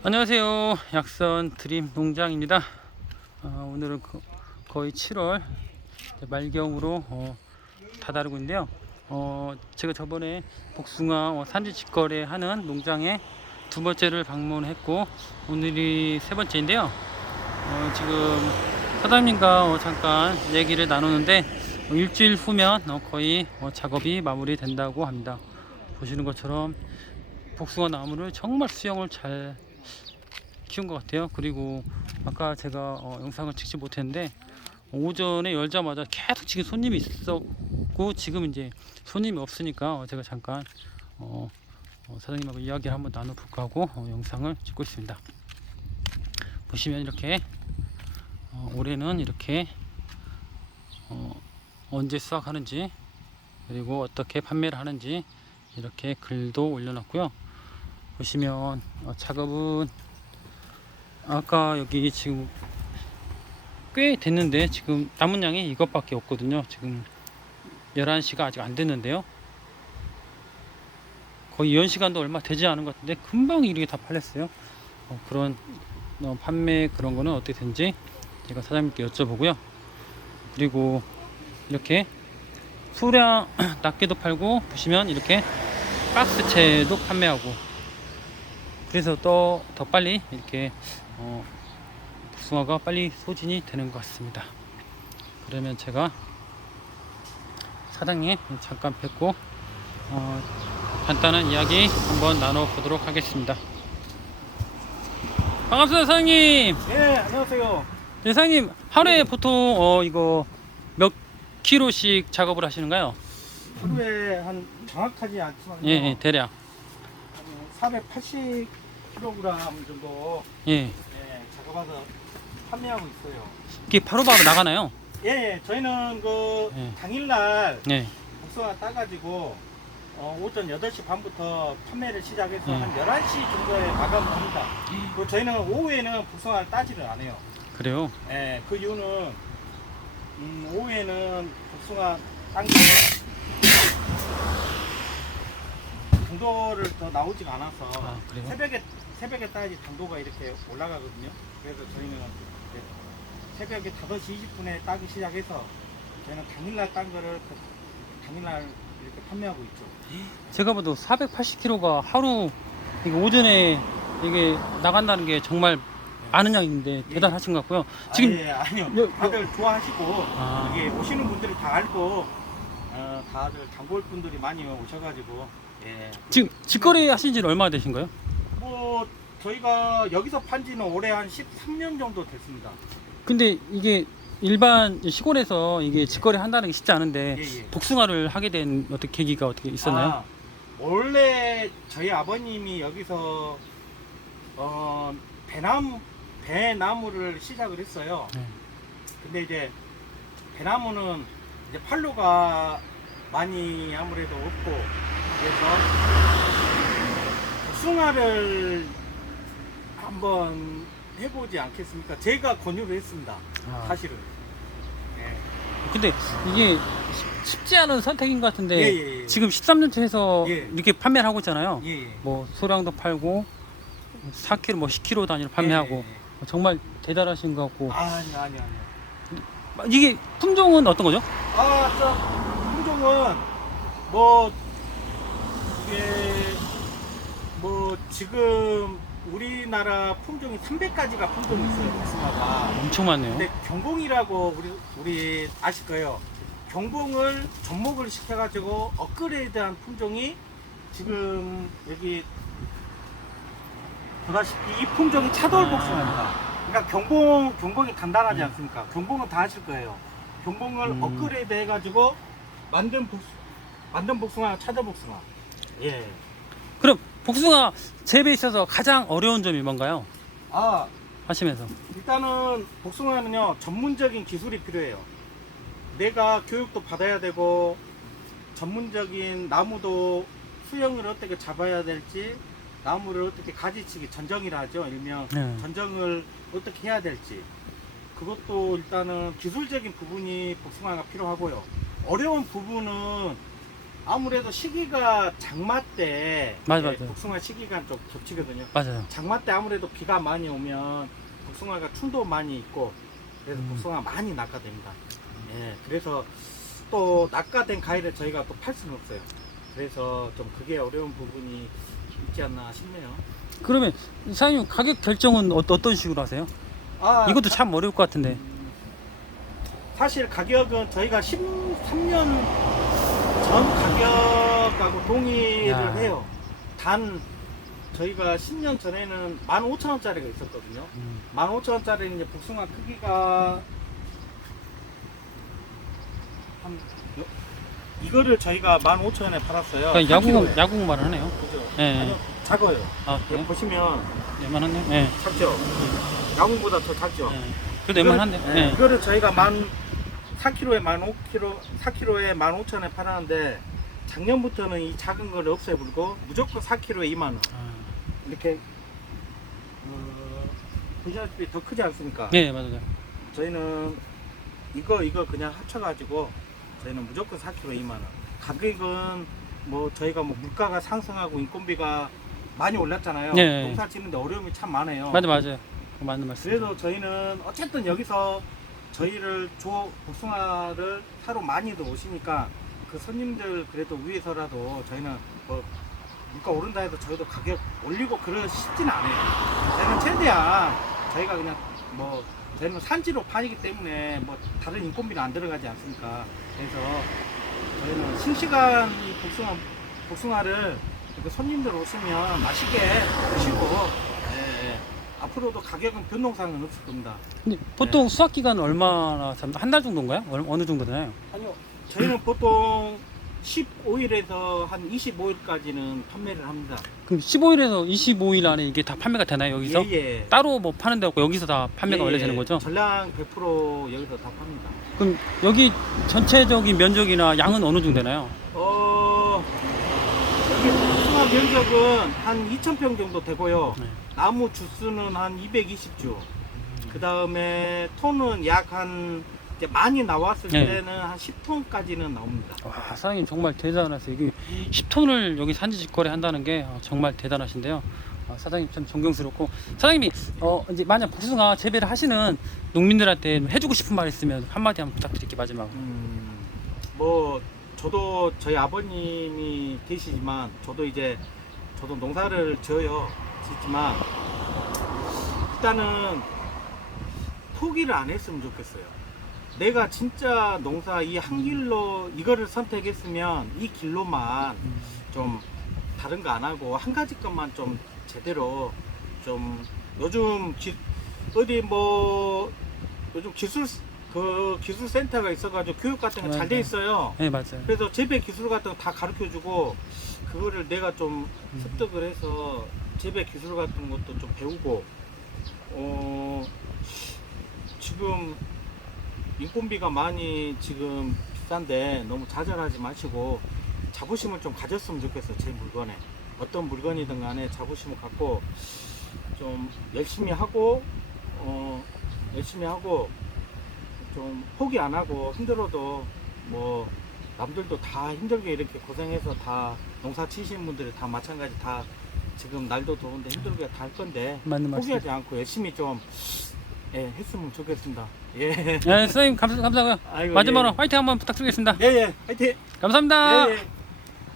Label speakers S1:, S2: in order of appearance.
S1: 안녕하세요. 약선 드림 농장입니다. 어, 오늘은 거, 거의 7월 말경으로 어, 다다르고 있는데요. 어, 제가 저번에 복숭아 어, 산지 직거래 하는 농장에 두 번째를 방문했고 오늘이 세 번째인데요. 어, 지금 사장님과 어, 잠깐 얘기를 나누는데 어, 일주일 후면 어, 거의 어, 작업이 마무리 된다고 합니다. 보시는 것처럼 복숭아 나무를 정말 수영을 잘 키운 것 같아요. 그리고 아까 제가 어, 영상을 찍지 못했는데 오전에 열자마자 계속 지금 손님이 있었고 지금 이제 손님이 없으니까 어, 제가 잠깐 어, 어, 사장님하고 이야기를 한번 나눠볼까 하고 어, 영상을 찍고 있습니다. 보시면 이렇게 어, 올해는 이렇게 어, 언제 수확하는지 그리고 어떻게 판매를 하는지 이렇게 글도 올려놨고요. 보시면 어, 작업은 아까 여기 지금 꽤 됐는데 지금 남은 양이 이것밖에 없거든요. 지금 11시가 아직 안 됐는데요. 거의 연 시간도 얼마 되지 않은 것 같은데 금방 이렇게 다 팔렸어요. 어, 그런 어, 판매 그런 거는 어떻게 된지 제가 사장님께 여쭤보고요. 그리고 이렇게 수량 낮게도 팔고 보시면 이렇게 박스채도 판매하고 그래서 또 더 빨리 이렇게 어, 복숭아가 빨리 소진이 되는 것 같습니다. 그러면 제가 사장님 잠깐 뵙고 어, 간단한 이야기 한번 나눠보도록 하겠습니다. 반갑습니다, 사장님.
S2: 네, 안녕하세요.
S1: 네, 사장님 하루에 보통 어, 이거 몇 킬로씩 작업을 하시는가요?
S2: 하루에 한 정확하지 않지만
S1: 예, 예 대략.
S2: 480kg 정도
S1: 예,
S2: 예, 작업해서 판매하고 있어요.
S1: 이게 바로 바로 나가나요?
S2: 예, 예, 저희는 그
S1: 예.
S2: 당일날
S1: 네.
S2: 복숭아 따가지고 어, 오전 8시 반부터 판매를 시작해서
S1: 예.
S2: 한 11시 정도에 마감을 합니다. 그리고 저희는 오후에는 복숭아를 따지를 안 해요.
S1: 그래요.
S2: 예, 그 이유는 음, 오후에는 복숭아 땅이 당도를 더 나오지가 않아서
S1: 아, 그래요?
S2: 새벽에 새벽에 따야지 당도가 이렇게 올라가거든요. 그래서 저희는 이제 새벽에 5시 20분에 따기 시작해서 저희는 당일날 딴 거를 그 당일날 이렇게 판매하고 있죠.
S1: 제가 봐도 480kg가 하루 이게 오전에 이게 나간다는 게 정말 많은 양인데 대단하신 것 같고요. 지금
S2: 아, 예, 아니요.
S1: 여-
S2: 다들 좋아하시고
S1: 아.
S2: 이게 오시는 분들이 다 알고 어, 다들 단골 분들이 많이 오셔가지고 예.
S1: 지금 직거래 하신 지는 얼마나 되신 거예요?
S2: 뭐 저희가 여기서 판 지는 올해 한 13년 정도 됐습니다.
S1: 근데 이게 일반 시골에서 이게 직거래 한다는 게 쉽지 않은데
S2: 예, 예.
S1: 복숭아를 하게 된 어떻게 계기가 어떻게 있었나요?
S2: 아, 원래 저희 아버님이 여기서 어, 배나무 배나무를 시작을 했어요.
S1: 네.
S2: 근데 이제 배나무는 이제 판로가 많이 아무래도 없고 그래서 숭아를 한번 해보지 않겠습니까? 제가 권유를 했습니다.
S1: 아,
S2: 사실은. 예.
S1: 근데 이게 쉽- 쉽지 않은 선택인 것 같은데
S2: 예, 예, 예.
S1: 지금 13년째 해서
S2: 예.
S1: 이렇게 판매를 하고 있잖아요.
S2: 예, 예.
S1: 뭐 소량도 팔고 4kg 뭐 10kg 단위로 판매하고
S2: 예, 예, 예.
S1: 정말 대단하신 것 같고
S2: 아니 아니 아니.
S1: 이게 품종은 어떤 거죠?
S2: 아, 저 품종은 뭐 이게 뭐 지금 우리나라 품종이 300가지가 품종이 있어요, 복숭아가.
S1: 엄청 많네요.
S2: 근데 경봉이라고 우리 우리 아실 거예요. 경봉을 접목을 시켜가지고 업그레이드한 품종이 지금 여기 보다시피 이 품종이 차돌
S1: 아.
S2: 복숭아입니다. 그러니까 경봉 경봉이 간단하지 않습니까? 경봉은 다 아실 거예요. 경봉을
S1: 음.
S2: 업그레이드 해가지고 만든 복숭 만든 복숭아 차돌 복숭아. 예.
S1: 그럼 복숭아 재배에 있어서 가장 어려운 점이 뭔가요?
S2: 아
S1: 하시면서
S2: 일단은 복숭아는요 전문적인 기술이 필요해요. 내가 교육도 받아야 되고 전문적인 나무도 수영을 어떻게 잡아야 될지 나무를 어떻게 가지치기 전정이라 하죠 일명
S1: 네.
S2: 전정을 어떻게 해야 될지 그것도 일단은 기술적인 부분이 복숭아가 필요하고요. 어려운 부분은 아무래도 시기가 장마 때
S1: 맞아,
S2: 예,
S1: 맞아.
S2: 복숭아 시기가 좀 겹치거든요.
S1: 맞아요.
S2: 장마 때 아무래도 비가 많이 오면 복숭아가 충도 많이 있고 그래서
S1: 음.
S2: 복숭아 많이 낙하됩니다. 예, 그래서 또 낙하된 과일을 저희가 또 팔 수는 없어요. 그래서 좀 그게 어려운 부분이 있지 않나 싶네요.
S1: 그러면 사장님 가격 결정은 어, 어떤 식으로 하세요?
S2: 아,
S1: 이것도 참 어려울 것 같은데.
S2: 음, 사실 가격은 저희가 13년 전 가격하고 동의를
S1: 야.
S2: 해요. 단 저희가 10년 전에는 15,000원짜리가 있었거든요.
S1: 음.
S2: 15,000원짜리는 이제 복숭아 크기가 한 요- 이거를 저희가 15,000원에 팔았어요.
S1: 그러니까 야구
S2: 4kg 에.
S1: 야구 말을 하네요.
S2: 그죠?
S1: 예.
S2: 아니요, 작아요.
S1: 아
S2: 여기
S1: 그래?
S2: 보시면
S1: 웬만하네. 예.
S2: 작죠? 야구보다 더 작죠?
S1: 예. 그래도 웬만한데.
S2: 이거를-
S1: 예.
S2: 이거를 저희가 만 4kg에 15kg, 4kg에 15,000원에 팔았는데 작년부터는 이 작은 걸 없애버리고 무조건 4kg에 2만 원.
S1: 아.
S2: 이렇게 어, 보시다시피 더 크지 않습니까?
S1: 예 맞아요.
S2: 저희는 이거 이거 그냥 합쳐가지고 저희는 무조건 4kg 2만 원. 가격은 뭐 저희가 뭐 물가가 상승하고 인건비가 많이 올랐잖아요.
S1: 네.
S2: 농사 짓는데 어려움이 참 많아요.
S1: 맞아 맞아요. 맞는 말씀.
S2: 그래도 저희는 어쨌든 여기서 저희를 조 복숭아를 사러 많이들 오시니까 그 손님들 그래도 위해서라도 저희는 뭐 물가 오른다 해도 저희도 가격 올리고 그러시진 않아요. 저희는 최대한 저희가 그냥 뭐 저희는 산지로 파이기 때문에 뭐 다른 인건비는 안 들어가지 않습니까? 그래서 저희는 이 복숭아 복숭아를 손님들 오시면 맛있게 드시고. 앞으로도 가격은 변동사항은 없을 겁니다.
S1: 근데 보통 수확 기간 얼마나 한 달 정도인가요? 얼- 어느 정도 되나요?
S2: 아니요, 저희는 보통 15일에서 한 25일까지는 판매를 합니다.
S1: 그럼 15일에서 25일 안에 이게 다 판매가 되나요 여기서?
S2: 예, 예.
S1: 따로 뭐 파는 데 없고 여기서 다 판매가
S2: 예,
S1: 원래
S2: 예.
S1: 되는 거죠?
S2: 전량 100% 여기서 다 팝니다.
S1: 그럼 여기 전체적인 면적이나 양은 어느 정도 되나요?
S2: 어, 복숭아 면적은 한 2,000평 정도 되고요.
S1: 네.
S2: 나무 주수는 한 220주. 그 다음에 톤은 약한 많이 나왔을
S1: 네.
S2: 때는 한 10톤까지는 나옵니다.
S1: 와 사장님 정말 대단하세요. 이게 10톤을 여기 산지 직거래 한다는 게 어, 정말 대단하신데요. 어, 사장님 참 존경스럽고 사장님이 어 이제 만약 복숭아 재배를 하시는 농민들한테 해주고 싶은 말 있으면 한마디 한번 부탁드릴게요 마지막으로.
S2: 음, 뭐 저도 저희 아버님이 계시지만 저도 이제 저도 농사를 지어요 짓지만 일단은 포기를 안 했으면 좋겠어요. 내가 진짜 농사 이 한 길로 이거를 선택했으면 이 길로만 좀 다른 거 안 하고 한 가지 것만 좀 제대로 좀 요즘 기, 어디 뭐 요즘 기술 그 기술 센터가 있어가지고 교육 같은 거 잘 돼
S1: 맞아요.
S2: 있어요.
S1: 네 맞아요.
S2: 그래서 재배 기술 같은 거 다 가르쳐 주고 그거를 내가 좀
S1: 음.
S2: 습득을 해서 재배 기술 같은 것도 좀 배우고 어 지금 인건비가 많이 지금 비싼데 너무 좌절하지 마시고 자부심을 좀 가졌으면 좋겠어요 제 물건에 어떤 물건이든 간에 자부심을 갖고 좀 열심히 하고 어 열심히 하고 좀 포기 안 하고 힘들어도 뭐 남들도 다 힘들게 이렇게 고생해서 다 농사 치시는 분들이 다 마찬가지 다 지금 날도 더운데 힘들게 다 할 건데
S1: 맞는 말씀.
S2: 포기하지 않고 열심히 좀 예, 했으면 좋겠습니다. 예.
S1: 네 선생님 감사, 감사하고요.
S2: 아이고,
S1: 마지막으로
S2: 예.
S1: 화이팅 한번 부탁드리겠습니다.
S2: 예, 예. 화이팅!
S1: 감사합니다.
S2: 예, 예.